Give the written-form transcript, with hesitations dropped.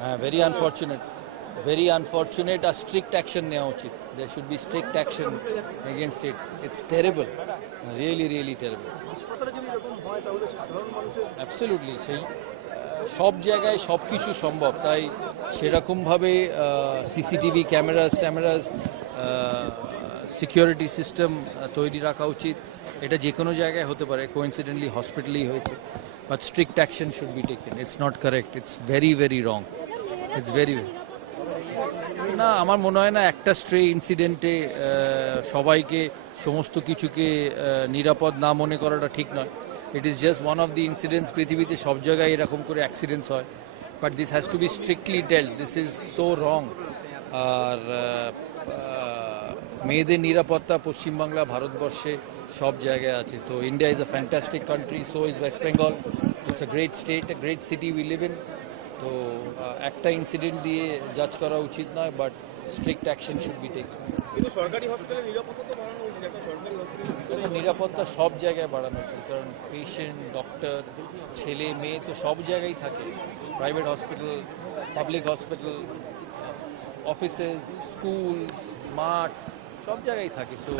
হ্যাঁ, very unfortunate. A strict action নেওয়া উচিত. There should be strict action against it. It's terrible, really terrible. Absolutely. সেই সব জায়গায় সব কিছু সম্ভব, তাই সেরকমভাবে সিসিটিভি ক্যামেরাস সিকিউরিটি সিস্টেম তৈরি রাখা উচিত। এটা যে কোনো জায়গায় হতে পারে, কোইন্সিডেন্টলি হসপিটালেই হয়েছে, but strict action should be taken. It's not correct, it's very wrong, it's very না। আমার মনে হয় না একটা স্ট্রে ইনসিডেন্টে সবাইকে সমস্ত কিছুকে নিরাপদ না মনে করাটা ঠিক নয়। It is just one of the incidents. পৃথিবীতে সব জায়গায় এরকম করে অ্যাক্সিডেন্টস হয়, but this has to be strictly dealt. This is so wrong. আর মেয়েদের নিরাপত্তা পশ্চিমবাংলা, ভারতবর্ষে সব জায়গায় আছে। তো India is a fantastic country, so is West Bengal. It's a great state, a great city we live in. তো একটা ইনসিডেন্ট দিয়ে জাজ করা উচিত নয়, but strict action should be taken. কিন্তু সরকারি হসপিটালে নিরাপত্তা তো বাড়ানো উচিত। একটা সরকারি হসপিটালে নিরাপত্তা সব জায়গায় বাড়ানো উচিত, কারণ পেশেন্ট, ডক্টর, ছেলে মেয়ে তো সব জায়গায় থাকে। Private hospital, public hospital, offices, school, মাঠ, সব জায়গায় থাকে। সো